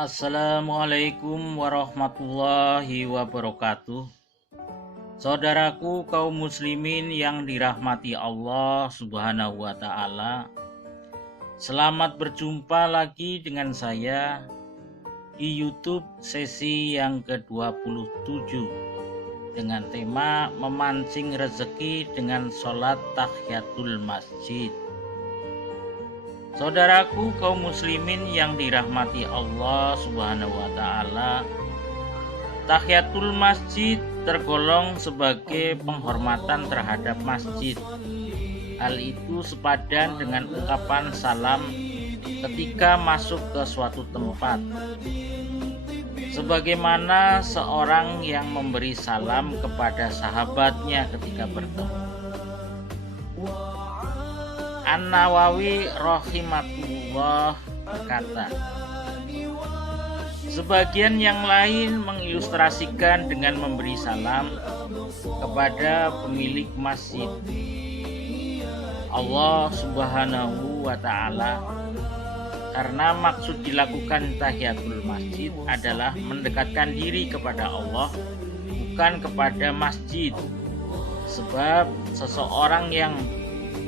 Assalamualaikum warahmatullahi wabarakatuh. Saudaraku kaum muslimin yang dirahmati Allah Subhanahu wa taala. Selamat berjumpa lagi dengan saya di YouTube sesi yang ke-27 dengan tema memancing rezeki dengan sholat tahiyatul masjid. Saudaraku kaum muslimin yang dirahmati Allah Subhanahu wa taala, tahiyatul masjid tergolong sebagai penghormatan terhadap masjid. Hal itu sepadan dengan ungkapan salam ketika masuk ke suatu tempat. Sebagaimana seorang yang memberi salam kepada sahabatnya ketika bertemu. An-Nawawi rahimahullah berkata, sebagian yang lain mengilustrasikan dengan memberi salam kepada pemilik masjid Allah Subhanahu wa taala, karena maksud dilakukan tahiyatul masjid adalah mendekatkan diri kepada Allah, bukan kepada masjid. Sebab seseorang yang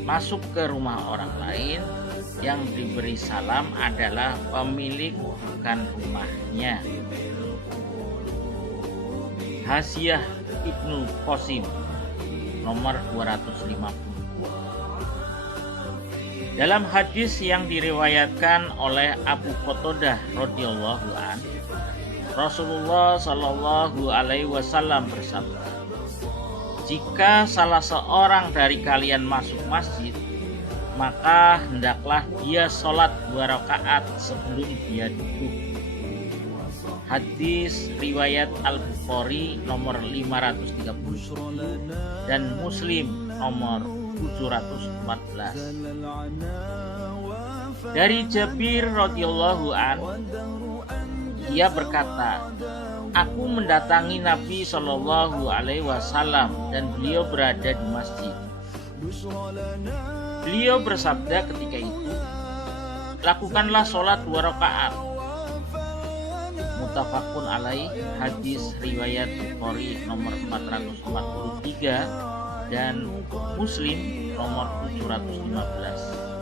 masuk ke rumah orang lain yang diberi salam adalah pemilik, bukan rumahnya. Hasyiah Ibnu Qasim nomor 250. Dalam hadis yang diriwayatkan oleh Abu Qatadah radhiyallahu an, Rasulullah shallallahu alaihi wasallam bersabda, jika salah seorang dari kalian masuk masjid, maka hendaklah dia sholat 2 rakaat sebelum dia duduk. Hadis riwayat Al-Bukhari nomor 530 dan Muslim nomor 714. Dari Jabir radhiyallahu an, ia berkata, aku mendatangi Nabi Shallallahu Alaihi Wasallam dan beliau berada di masjid. Beliau bersabda ketika itu, lakukanlah sholat 2 rakaat. Muttafaqun alaih, hadis riwayat Bukhari nomor 443 dan Muslim nomor 715.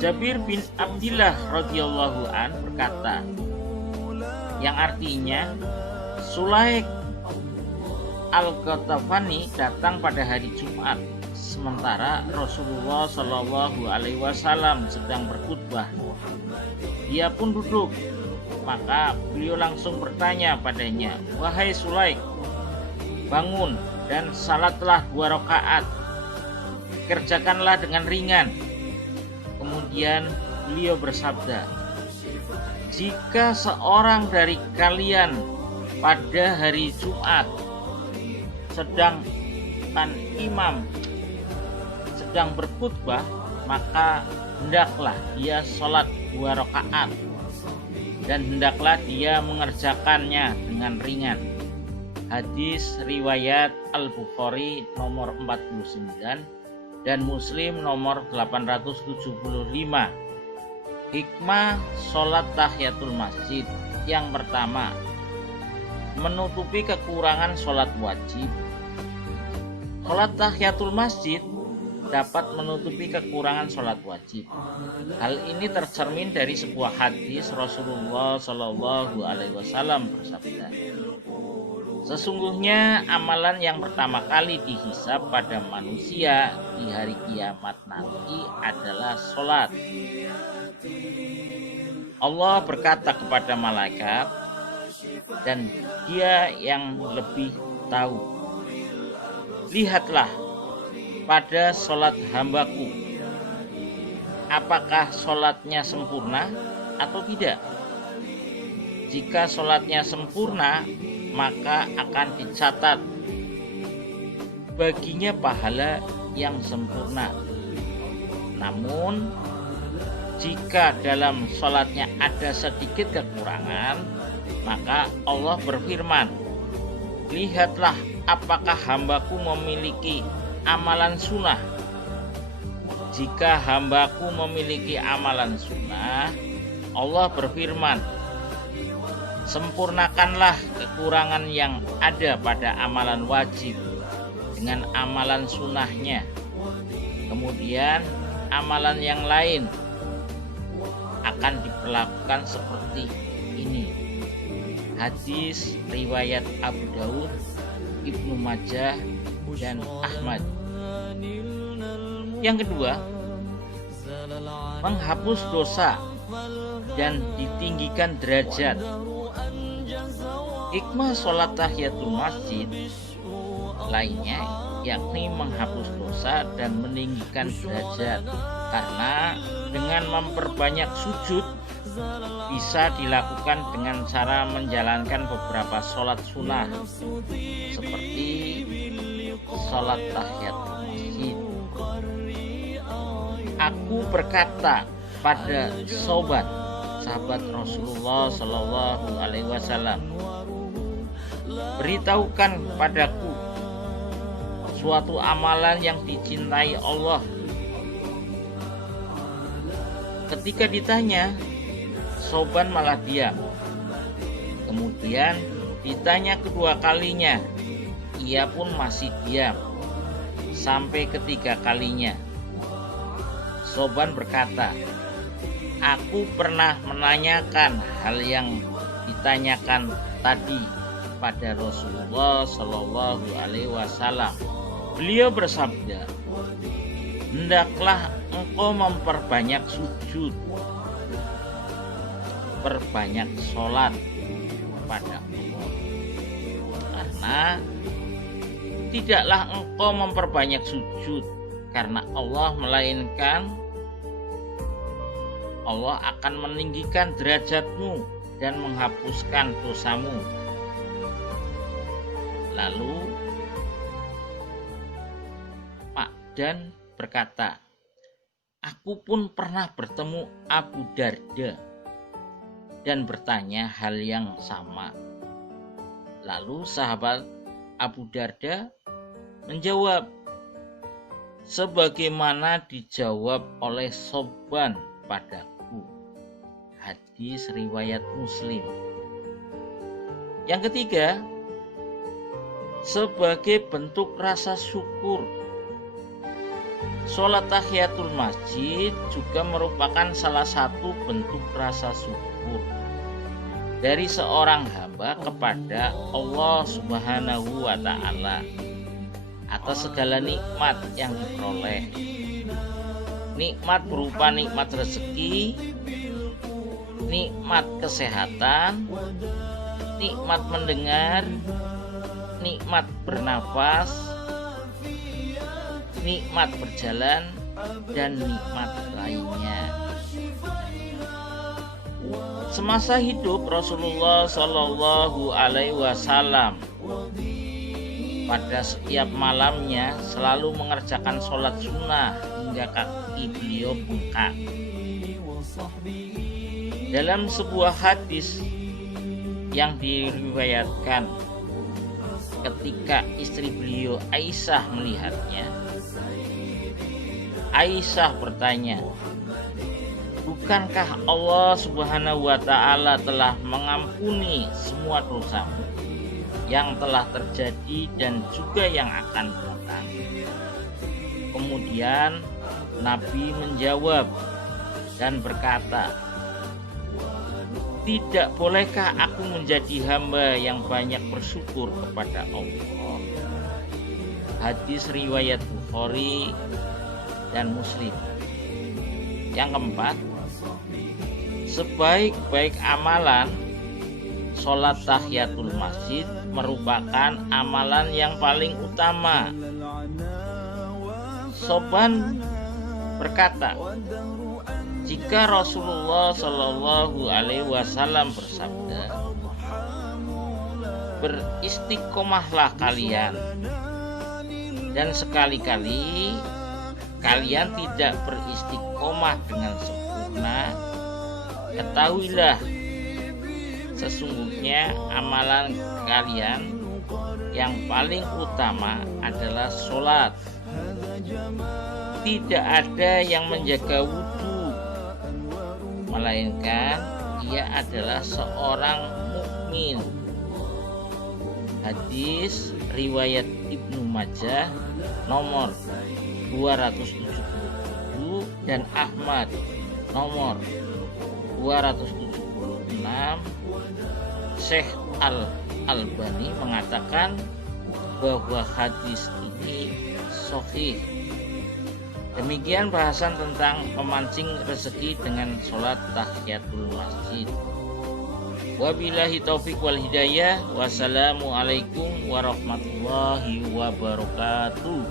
Jabir bin Abdillah radhiyallahu an berkata, yang artinya Sulaik Al-Ghatafani datang pada hari Jumat, sementara Rasulullah Shallallahu Alaihi Wasallam sedang berkhutbah. Dia pun duduk, maka beliau langsung bertanya padanya, wahai Sulaik, bangun dan salatlah 2 rakaat, kerjakanlah dengan ringan. Kemudian beliau bersabda, jika seorang dari kalian pada hari Jumat sedangkan imam sedang berkhutbah, maka hendaklah dia sholat 2 rakaat dan hendaklah dia mengerjakannya dengan ringan. Hadis riwayat Al-Bukhari nomor 49 dan Muslim nomor 875. Hikmah sholat tahiyatul masjid. Yang pertama, menutupi kekurangan sholat wajib. Sholat tahiyatul masjid dapat menutupi kekurangan sholat wajib. Hal ini tercermin dari sebuah hadis Rasulullah Shallallahu Alaihi Wasallam bersabda, sesungguhnya amalan yang pertama kali dihisab pada manusia di hari kiamat nanti adalah sholat. Allah berkata kepada malaikat, dan dia yang lebih tahu, lihatlah pada sholat hambaku, apakah sholatnya sempurna atau tidak. Jika sholatnya sempurna, maka akan dicatat baginya pahala yang sempurna. Namun jika dalam sholatnya ada sedikit kekurangan, maka Allah berfirman, lihatlah apakah hambaku memiliki amalan sunnah. Jika hambaku memiliki amalan sunnah, Allah berfirman, sempurnakanlah kekurangan yang ada pada amalan wajib dengan amalan sunnahnya. Kemudian amalan yang lain akan diperlakukan seperti ini. Hadis riwayat Abu Daud, Ibnu Majah, dan Ahmad. Yang kedua, menghapus dosa dan ditinggikan derajat. Hikmah sholat tahiyatul masjid lainnya yakni menghapus dosa dan meninggikan derajat, karena dengan memperbanyak sujud bisa dilakukan dengan cara menjalankan beberapa sholat sunnah seperti sholat tahiyatul masjid. Aku berkata pada sahabat Rasulullah Shallallahu Alaihi Wasallam, beritahukan padaku suatu amalan yang dicintai Allah. Ketika ditanya, Sauban malah diam. Kemudian ditanya kedua kalinya, ia pun masih diam. Sampai ketiga kalinya, Sauban berkata, aku pernah menanyakan hal yang ditanyakan tadi pada Rasulullah Shallallahu Alaihi Wasallam. Beliau bersabda, hendaklah engkau memperbanyak sujud, perbanyak sholat kepada Allah, karena tidaklah engkau memperbanyak sujud karena Allah, melainkan Allah akan meninggikan derajatmu dan menghapuskan dosamu. Lalu dan berkata, aku pun pernah bertemu Abu Darda dan bertanya hal yang sama. Lalu sahabat Abu Darda menjawab sebagaimana dijawab oleh Sauban padaku. Hadis riwayat Muslim. Yang ketiga, sebagai bentuk rasa syukur, sholat tahiyatul masjid juga merupakan salah satu bentuk rasa syukur dari seorang hamba kepada Allah Subhanahu wa Ta'ala atas segala nikmat yang diperoleh. Nikmat berupa nikmat rezeki, nikmat kesehatan, nikmat mendengar, nikmat bernafas, nikmat berjalan, dan nikmat lainnya. Semasa hidup Rasulullah Shallallahu Alaihi Wasallam, pada setiap malamnya selalu mengerjakan sholat sunnah hingga kaki beliau bengkak. Dalam sebuah hadis yang diriwayatkan, ketika istri beliau Aisyah melihatnya, Aisyah bertanya, bukankah Allah Subhanahu wa Ta'ala telah mengampuni semua dosamu yang telah terjadi dan juga yang akan datang? Kemudian Nabi menjawab dan berkata, tidak bolehkah aku menjadi hamba yang banyak bersyukur kepada Allah? Hadis riwayat Bukhari dan Muslim. Yang keempat, sebaik-baik amalan, sholat tahiyatul masjid merupakan amalan yang paling utama. Sauban berkata, jika Rasulullah Shallallahu Alaihi Wasallam bersabda, beristiqomahlah kalian, dan sekali-kali kalian tidak beristiqomah dengan sempurna, ketahuilah sesungguhnya amalan kalian yang paling utama adalah sholat. Tidak ada yang menjaga wudhu, melainkan ia adalah seorang mukmin. Hadis riwayat Ibnu Majah nomor 277 dan Ahmad nomor 276. Syekh Al-Albani mengatakan bahwa hadis ini sahih. Demikian bahasan tentang memancing rezeki dengan sholat tahiyatul masjid. Wabillahi taufiq wal hidayah. Wassalamualaikum warahmatullahi wabarakatuh.